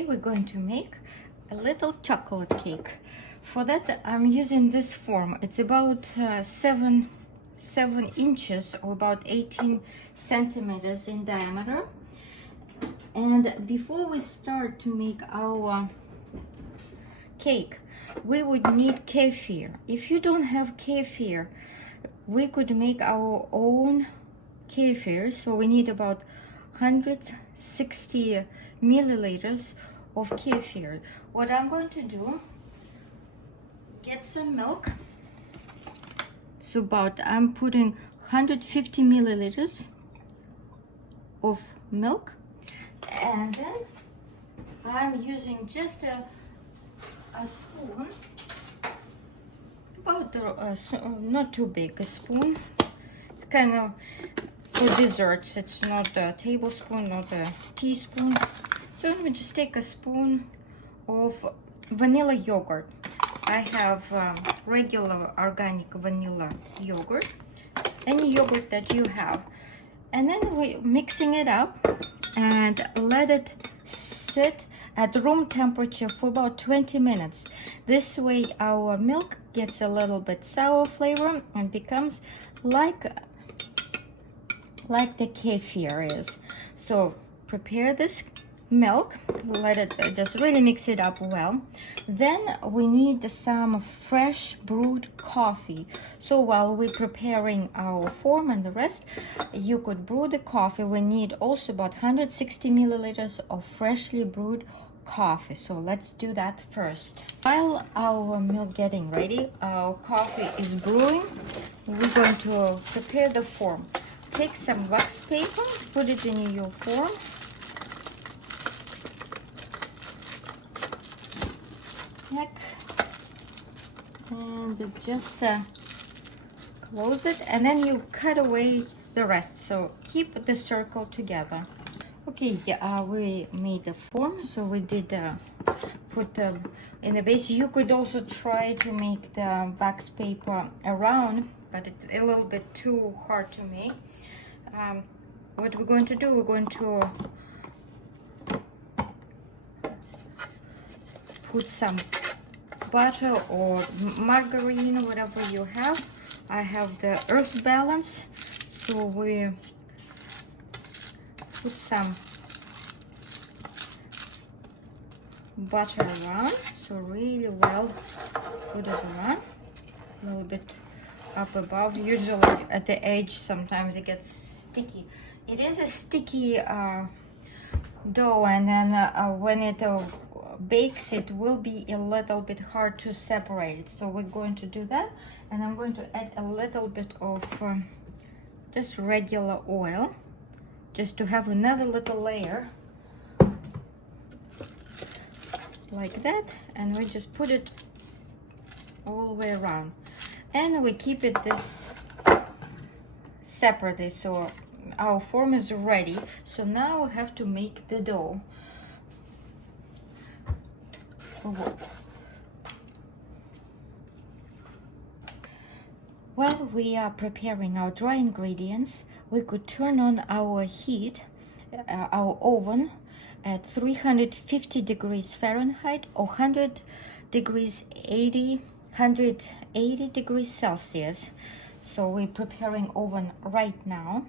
Today we're going to make a little chocolate cake. For that I'm using this form. It's about 7 inches or about 18 centimeters in diameter. And before we start to make our cake, we would need kefir. If you don't have kefir, we could make our own kefir. So we need about 160 milliliters of kefir. What I'm going to do, get some milk. So I'm putting 150 milliliters of milk, and then I'm using just a spoon, about not too big a spoon. It's kind of for desserts. It's not a tablespoon, not a teaspoon. So we just take a spoon of vanilla yogurt. I have regular organic vanilla yogurt, any yogurt that you have. And then we're mixing it up and let it sit at room temperature for about 20 minutes. This way our milk gets a little bit sour flavor and becomes like the kefir is. So prepare this milk, let it just really mix it up well. Then we need some fresh brewed coffee. So while we're preparing our form and the rest, you could brew the coffee. We need also about 160 milliliters of freshly brewed coffee. So let's do that first. While our milk getting ready, our coffee is brewing, we're going to prepare the form. Take some wax paper, put it in your form. And just close it, and then you cut away the rest. So keep the circle together. Okay, yeah, we made the form. So we did put in the base. You could also try to make the wax paper around, but it's a little bit too hard to make. What we're going to do, we're going to put some butter or margarine, whatever you have. I have the Earth Balance, so we put some butter around, so really well put it around, a little bit up above. Usually at the edge sometimes it gets sticky. It is a sticky dough, and then when it bakes, it will be a little bit hard to separate. So we're going to do that, and I'm going to add a little bit of just regular oil, just to have another little layer like that, and we just put it all the way around, and we keep it this separately. So our form is ready. So now we have to make the dough. While we are preparing our dry ingredients, we could turn on our heat, our oven at 350 degrees Fahrenheit or 180 degrees Celsius. So we're preparing oven right now.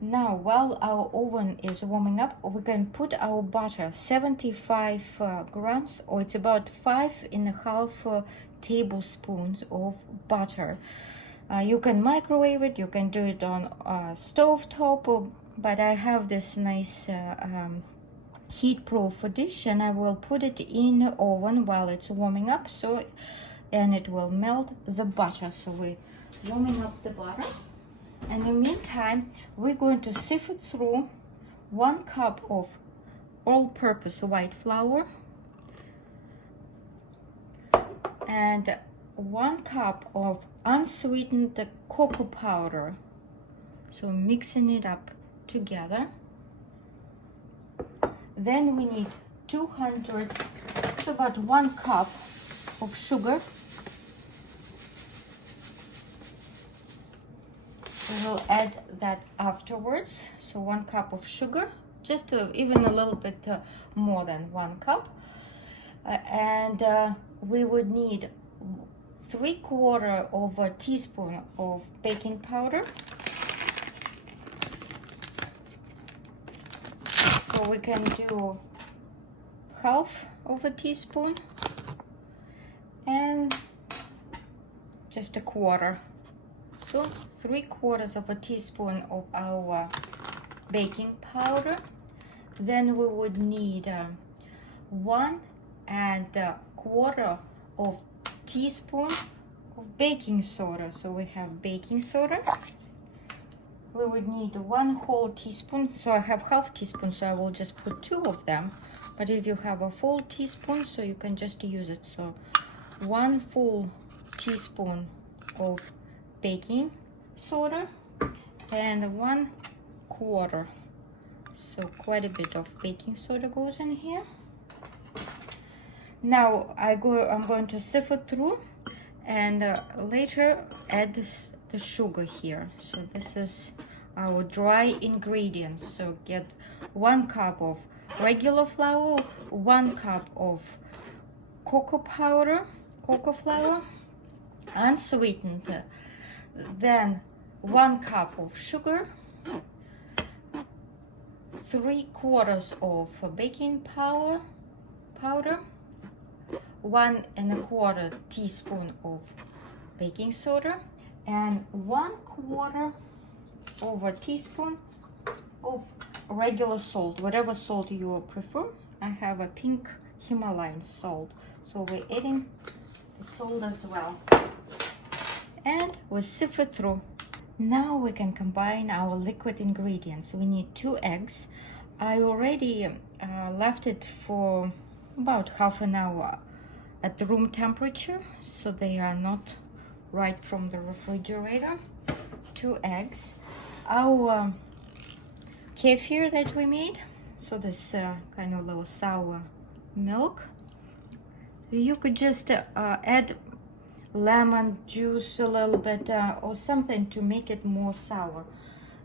Now, while our oven is warming up, we can put our butter, 75 grams, or it's about 5.5 tablespoons of butter. You can microwave it, you can do it on a stove top, but I have this nice heat-proof dish, and I will put it in the oven while it's warming up, and it will melt the butter. So we're warming up the butter. And in the meantime, we're going to sift it through 1 cup of all-purpose white flour and 1 cup of unsweetened cocoa powder. So mixing it up together. Then we need 200, so about 1 cup of sugar. We'll add that afterwards. So 1 cup of sugar, just even a little bit more than 1 cup. And we would need 3/4 of a teaspoon of baking powder. So we can do half of a teaspoon and just 1/4. So 3/4 of a teaspoon of our baking powder. Then we would need 1¼ of teaspoon of baking soda. So we have baking soda. We would need 1 whole teaspoon. So I have half teaspoon, so I will just put 2 of them. But if you have a full teaspoon, so you can just use it. So 1 full teaspoon of baking soda and 1/4. So quite a bit of baking soda goes in here. Now I'm going to sift it through and later add the sugar here. So this is our dry ingredients. So get 1 cup of regular flour, 1 cup of cocoa flour, unsweetened, then 1 cup of sugar, 3/4 of baking powder, 1¼ teaspoon of baking soda, and 1/4 of a teaspoon of regular salt, whatever salt you prefer. I have a pink Himalayan salt, so we're adding the salt as well, and we sift it through. Now we can combine our liquid ingredients. We need 2 eggs. I already left it for about half an hour at room temperature, so they are not right from the refrigerator. 2 eggs. Our kefir that we made, so this kind of little sour milk. You could just add lemon juice a little bit or something to make it more sour.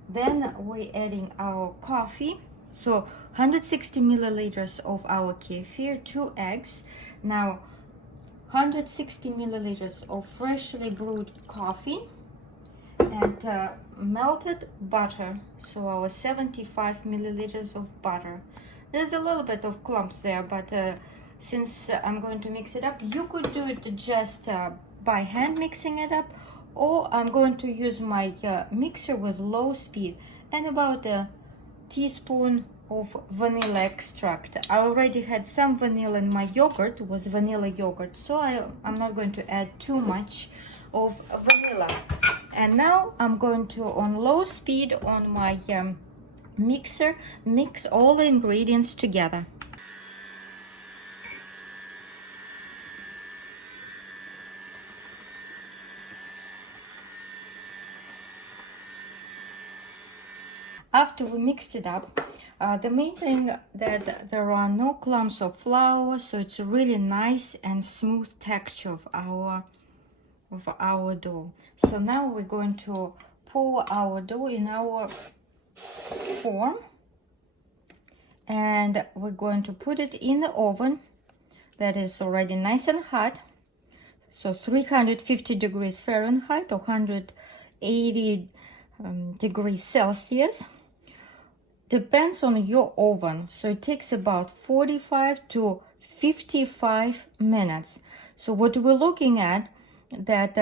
Then we're adding our coffee. So 160 milliliters of our kefir, 2 eggs. Now 160 milliliters of freshly brewed coffee and melted butter. So our 75 milliliters of butter. There's a little bit of clumps there, but since I'm going to mix it up, you could do it just by hand mixing it up, or I'm going to use my mixer with low speed and about a teaspoon of vanilla extract. I already had some vanilla in my yogurt, it was vanilla yogurt, so I'm not going to add too much of vanilla. And now I'm going to, on low speed on my mixer, mix all the ingredients together. After we mixed it up, the main thing that there are no clumps of flour, so it's a really nice and smooth texture of our dough. So now we're going to pour our dough in our form, and we're going to put it in the oven that is already nice and hot. So 350 degrees Fahrenheit or 180 degrees Celsius. Depends on your oven, so it takes about 45 to 55 minutes. So what we're looking at, that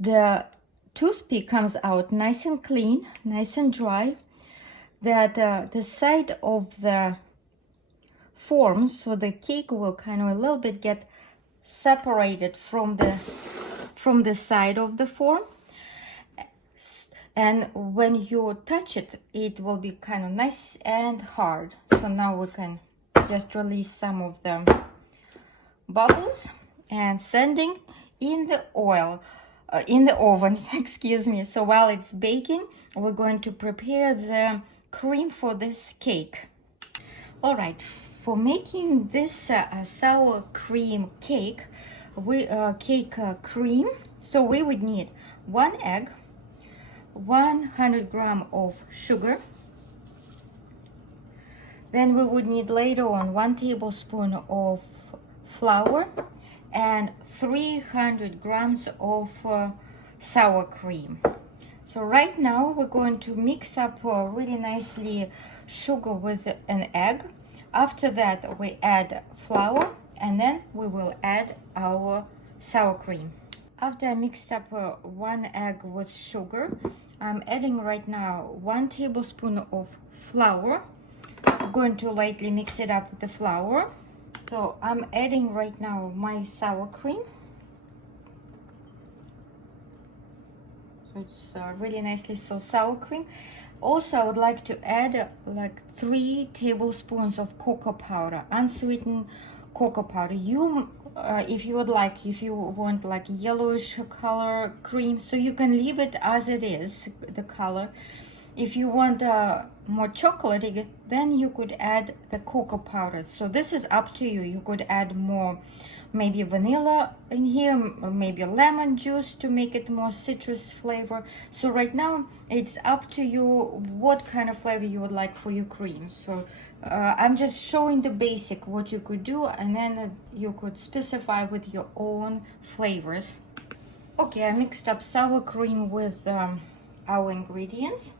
the toothpick comes out nice and clean, nice and dry, that the side of the forms, so the cake will kind of a little bit get separated from the side of the form. And when you touch it, it will be kind of nice and hard. So now we can just release some of the bubbles and sending in the in the oven, excuse me. So while it's baking, we're going to prepare the cream for this cake. All right, for making this sour cream cake, cream, so we would need 1 egg, 100 grams of sugar, Then we would need later on 1 tablespoon of flour and 300 grams of sour cream. So right now we're going to mix up really nicely sugar with an egg. After that we add flour, and then we will add our sour cream. After I mixed up 1 egg with sugar, I'm adding right now 1 tablespoon of flour. I'm going to lightly mix it up with the flour. So I'm adding right now my sour cream. So it's really nicely sour cream. Also, I would like to add like 3 tablespoons of cocoa powder, unsweetened cocoa powder. If you would like, if you want like yellowish color cream, so you can leave it as it is, the color. If you want more chocolatey, then you could add the cocoa powder. So this is up to you. You could add more, maybe vanilla in here, maybe lemon juice to make it more citrus flavor. So right now it's up to you what kind of flavor you would like for your cream. So I'm just showing the basic what you could do, and then you could specify with your own flavors. Okay, I mixed up sour cream with our ingredients.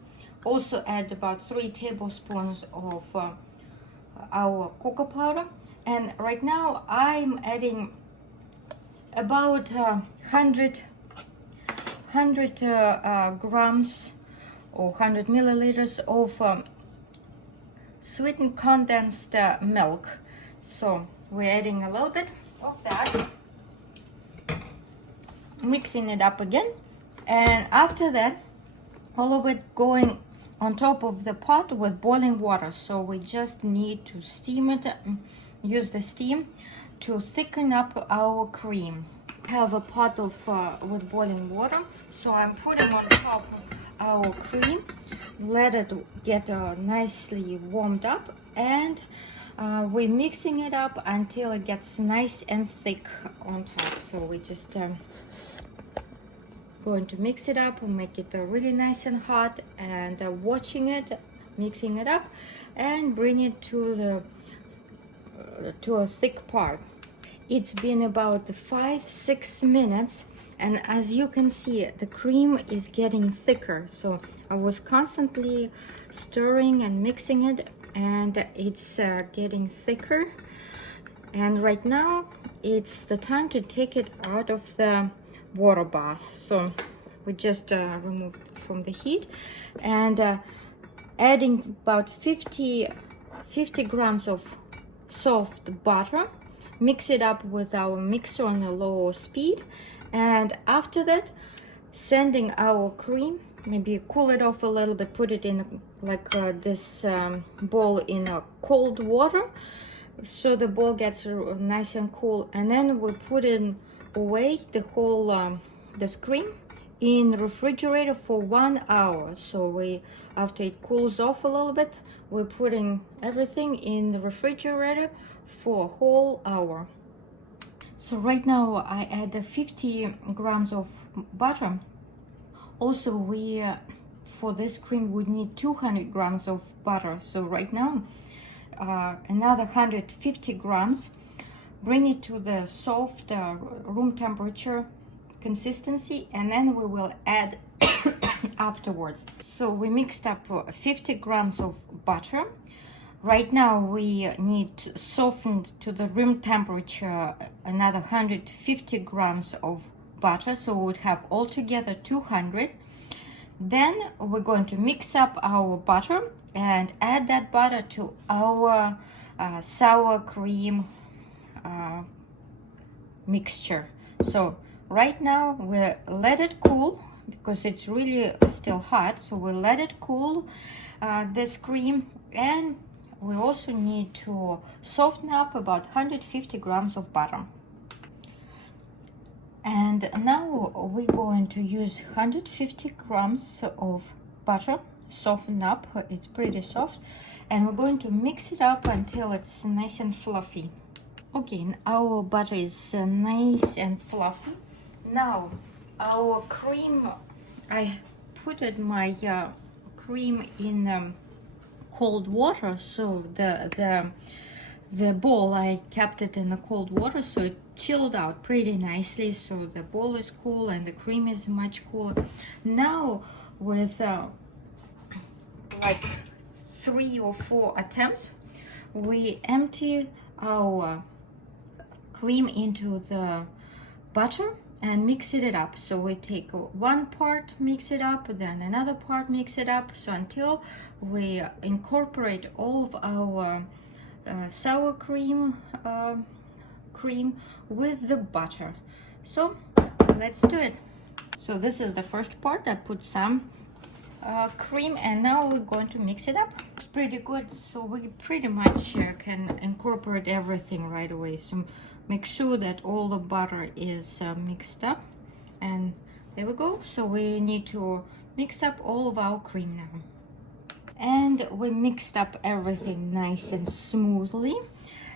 Also add about 3 tablespoons of our cocoa powder. And right now I'm adding about 100 grams or 100 milliliters of sweetened condensed milk. So we're adding a little bit of that, mixing it up again, and after that all of it going on top of the pot with boiling water. So we just need to steam it, use the steam to thicken up our cream. I have a pot of with boiling water, so I'm putting on top our cream, let it get nicely warmed up, and we're mixing it up until it gets nice and thick on top. So we just going to mix it up and make it really nice and hot, and watching it, mixing it up, and bring it to a thick part. It's been about 5-6 minutes, and as you can see, the cream is getting thicker. So I was constantly stirring and mixing it, and it's getting thicker. And right now it's the time to take it out of the water bath. So we just removed it from the heat, and adding about 50 grams of soft butter. Mix it up with our mixer on a low speed, and after that sending our cream, maybe cool it off a little bit, put it in like this bowl in cold water, so the bowl gets nice and cool, and then we put in away the whole this cream in the refrigerator for 1 hour. So we, after it cools off a little bit, we're putting everything in the refrigerator for a whole hour. So right now I add 50 grams of butter. Also we for this cream we need 200 grams of butter. So right now another 150 grams. Bring it to the soft room temperature consistency, and then we will add afterwards. So we mixed up 50 grams of butter. Right now we need to soften to the room temperature another 150 grams of butter, so we would have altogether 200. Then we're going to mix up our butter and add that butter to our sour cream mixture. So right now we'll let it cool because it's really still hot, so we'll let it cool, this cream, and we also need to soften up about 150 grams of butter. And now we're going to use 150 grams of butter, soften up, it's pretty soft, and we're going to mix it up until it's nice and fluffy. Okay, our butter is nice and fluffy. Now our cream, I put my cream in cold water, so the bowl, I kept it in the cold water, so it chilled out pretty nicely. So the bowl is cool and the cream is much cooler. Now with like 3 or 4 attempts, we empty our cream into the butter and mix it up. So we take one part, mix it up, then another part, mix it up, so until we incorporate all of our sour cream with the butter. So let's do it. So this is the first part. I put some cream, and now we're going to mix it up. It's pretty good, so we pretty much can incorporate everything right away. So make sure that all the butter is mixed up, and there we go. So we need to mix up all of our cream now, and we mixed up everything nice and smoothly.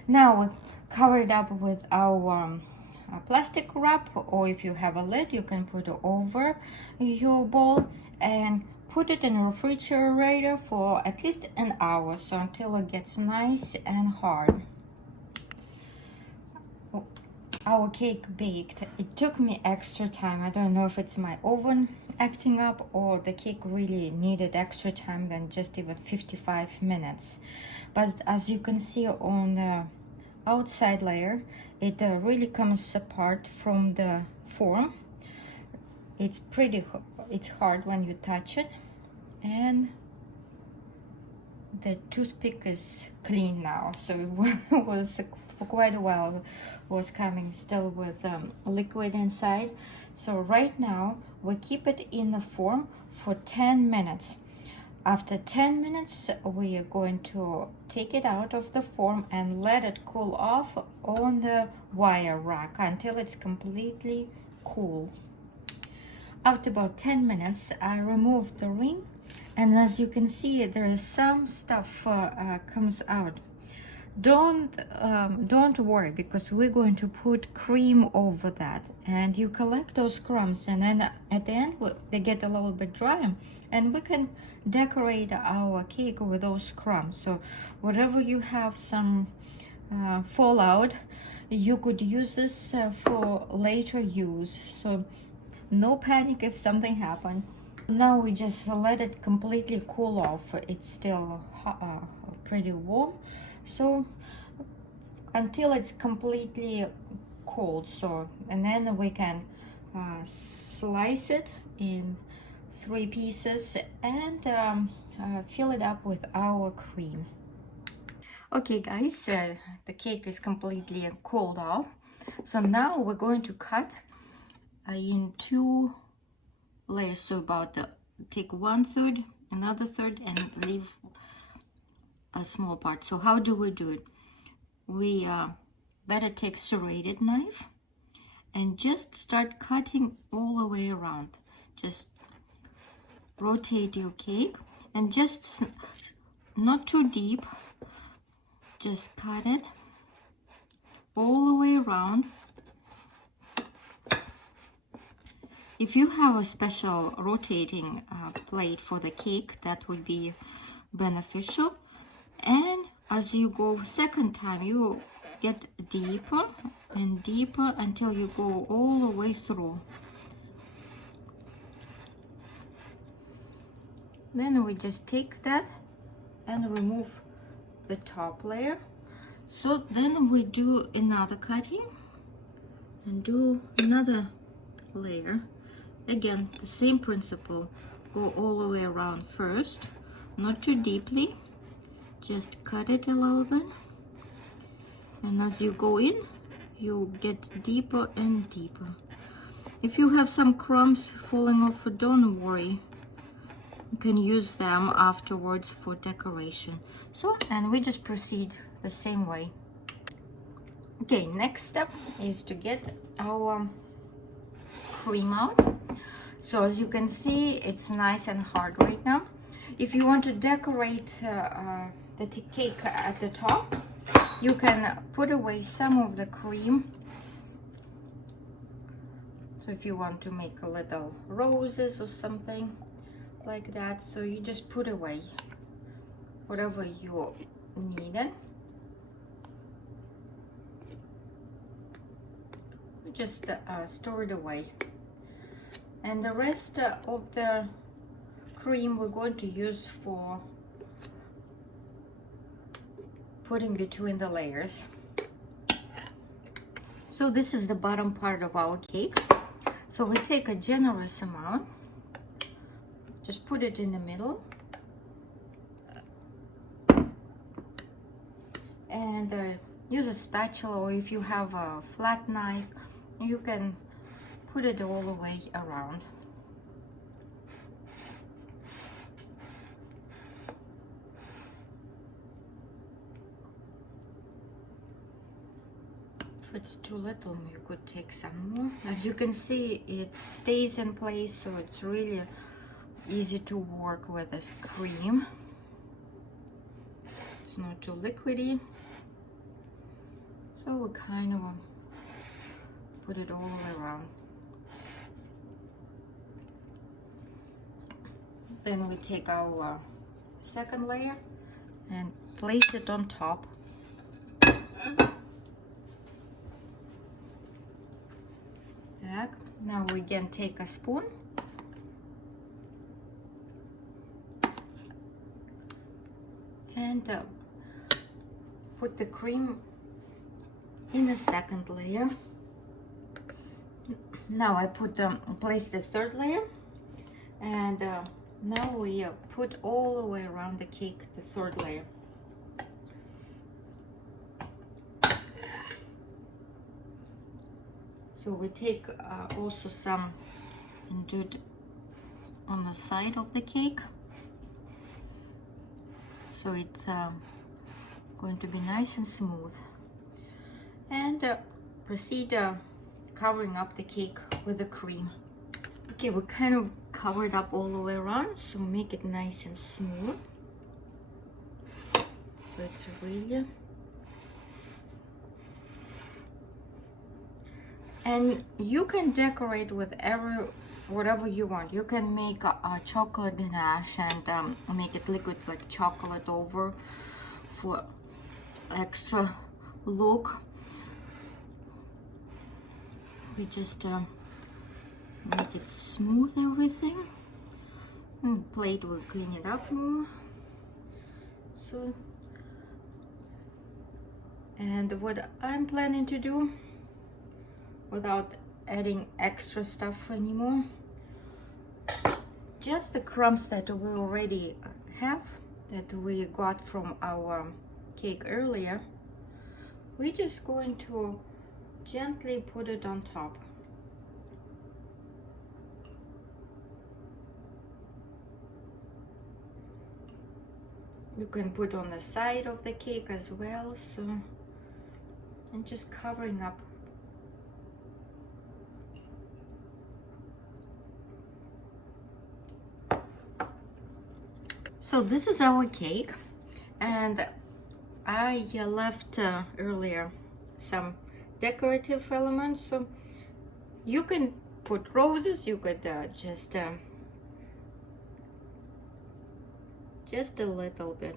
Now we cover it up with our plastic wrap, or if you have a lid, you can put it over your bowl and put it in a refrigerator for at least an hour, so until it gets nice and hard. Our cake baked. It took me extra time. I don't know if it's my oven acting up or the cake really needed extra time than just even 55 minutes. But as you can see on the outside layer, it really comes apart from the form. It's hard when you touch it, and the toothpick is clean now. So it was for quite a while was coming still with liquid inside. So right now we keep it in the form for 10 minutes. After 10 minutes, we are going to take it out of the form and let it cool off on the wire rack until it's completely cool. After about 10 minutes, I removed the ring, and as you can see, there is some stuff comes out. Don't worry, because we're going to put cream over that, and you collect those crumbs, and then at the end they get a little bit dry, and we can decorate our cake with those crumbs. So whatever you have some fallout, you could use this for later use. So no panic if something happened. Now we just let it completely cool off. It's still pretty warm, so until it's completely cold. So, and then we can slice it in 3 pieces and fill it up with our cream. Okay guys, the cake is completely cooled off. So now we're going to cut in 2 layers. So about take 1/3, another third, and leave a small part. So how do we do it? We better take serrated knife and just start cutting all the way around. Just rotate your cake and just not too deep, just cut it all the way around. If you have a special rotating plate for the cake, that would be beneficial. And as you go second time, you get deeper and deeper until you go all the way through. Then we just take that and remove the top layer. So then we do another cutting and do another layer. Again, the same principle. Go all the way around first, not too deeply. Just cut it a little bit, and as you go in, you get deeper and deeper. If you have some crumbs falling off, don't worry. You can use them afterwards for decoration. So, and we just proceed the same way. Okay, next step is to get our cream out. So as you can see, it's nice and hard right now. If you want to decorate the cake at the top, you can put away some of the cream. So if you want to make a little roses or something like that, so you just put away whatever you needed. Just store it away. And the rest of the cream we're going to use for putting between the layers. So this is the bottom part of our cake. So we take a generous amount, just put it in the middle, and use a spatula, or if you have a flat knife, you can put it all the way around. If it's too little, you could take some more. As you can see, it stays in place, so it's really easy to work with this cream. It's not too liquidy, so we kind of put it all the way around. Then we take our second layer and place it on top. Now we again take a spoon and put the cream in the second layer. Now I place the third layer, and now we put all the way around the cake the third layer. So we take also some and do it on the side of the cake, so it's going to be nice and smooth. And proceed covering up the cake with the cream. Okay, we kind of covered up all the way around, so make it nice and smooth. So it's really... And you can decorate with whatever you want. You can make a chocolate ganache and make it liquid like chocolate over for extra look. We just make it smooth, everything. And plate will clean it up more. So, and what I'm planning to do, without adding extra stuff anymore, just the crumbs that we already have, that we got from our cake earlier, we're just going to gently put it on top. You can put on the side of the cake as well, so, and just covering up. So this is our cake, and I left earlier some decorative elements, so you can put roses, you could just a little bit.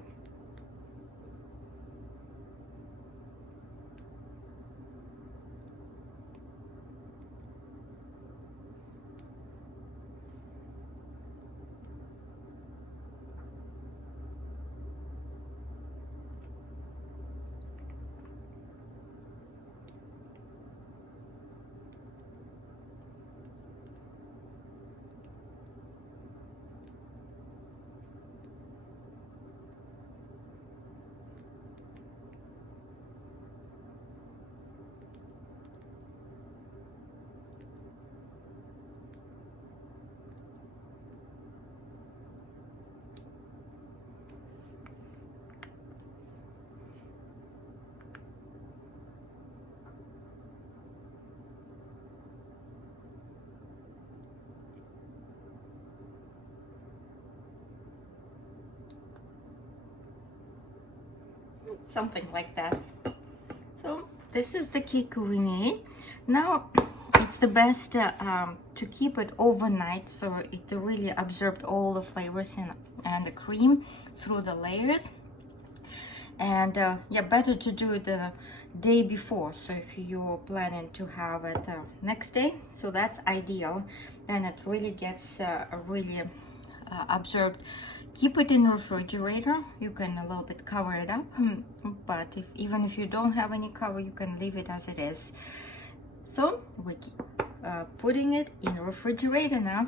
Something like that. So this is the cake we made. Now it's the best to keep it overnight, so it really absorbed all the flavors and the cream through the layers. And yeah, better to do it the day before. So if you're planning to have it next day, so that's ideal, and it really gets really absorbed. Keep it in refrigerator. You can a little bit cover it up, but even if you don't have any cover, you can leave it as it is. So we keep putting it in refrigerator now.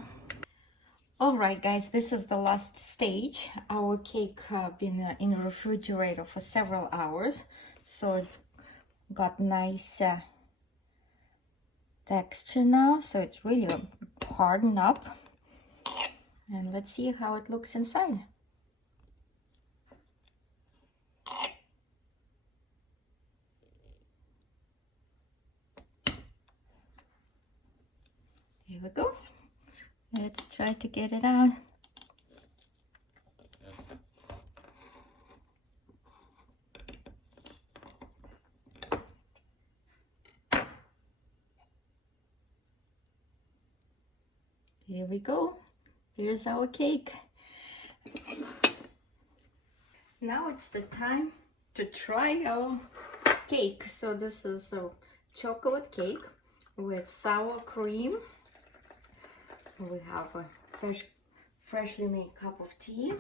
All right, guys, this is the last stage. Our cake been in the refrigerator for several hours, so it's got nice texture now. So it's really hardened up, and let's see how it looks inside. Here we go. Let's try to get it out. Here we go. Here's our cake. Now it's the time to try our cake. So this is a chocolate cake with sour cream. We have a freshly made cup of tea,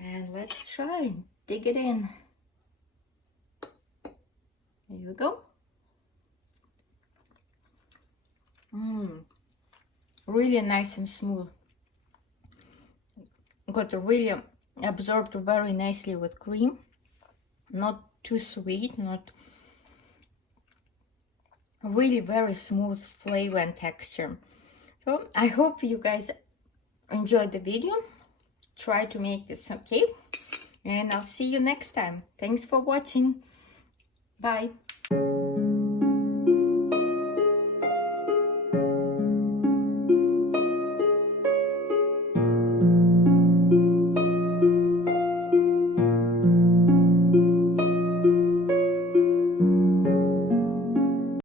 and let's try dig it in. Here we go. Really nice and smooth. Got to really absorbed very nicely with cream. Not too sweet, not really very smooth flavor and texture. So I hope you guys enjoyed the video. Try to make this cake, and I'll see you next time. Thanks for watching. Bye.